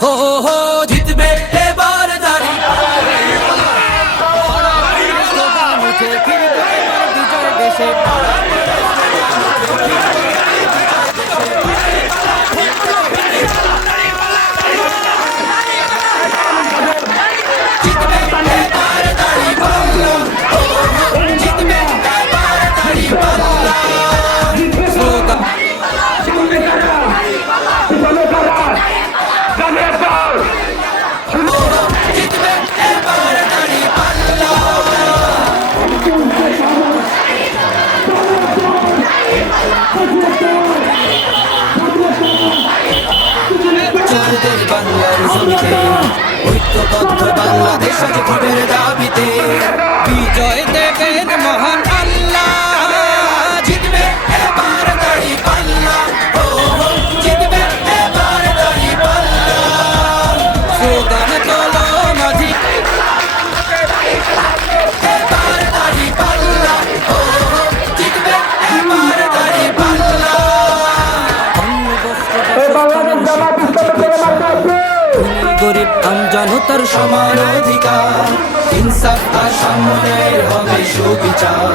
হো হো জিতবে এবার দাড়ি স্লোগান উঠে ফিরবে এবার বিজয় দেশে বাংলার জমিতে ঐক্যবদ্ধ বাংলাদেশ আজ ভোটের দাবিতে বিজয় দেবেন মহান আল্লাহ জিতবে এবার দাড়ি পাল্লা ও জিতবে এবার দাড়ি পাল্লা স্লোগান তোলো মাঝি এবার দাড়ি পাল্লা ও জিতবে এবার দাড়ি পাল্লা গরিব আমজনতার সমান অধিকার ইনসাফ আর সাম্যের হবে সুবিচার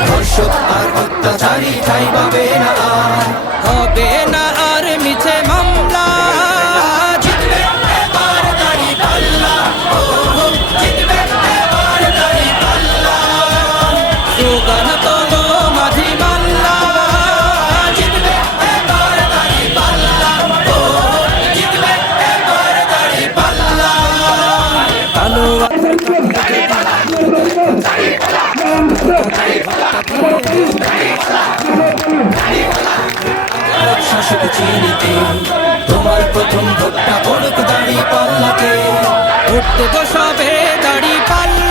ধর্ষক আর অত্যাচারী ঠাঁই পাবে না আর হবে না আর মিছে মামলা জিতবে এবার দাড়ি পাল্লা ও জিতবে এবার দাড়ি পাল্লা স্লোগান তোলো মাঝি মাল্লা জিতবে এবার দাড়ি পাল্লা ও জিতবে এবার দাড়ি পাল্লা কালো শাসক চিনিতে তোমার প্রথম ভোটটা পড়ুক দাড়ি পাল্লাকে উঠতে বসাবে দাড়ি পাল্লা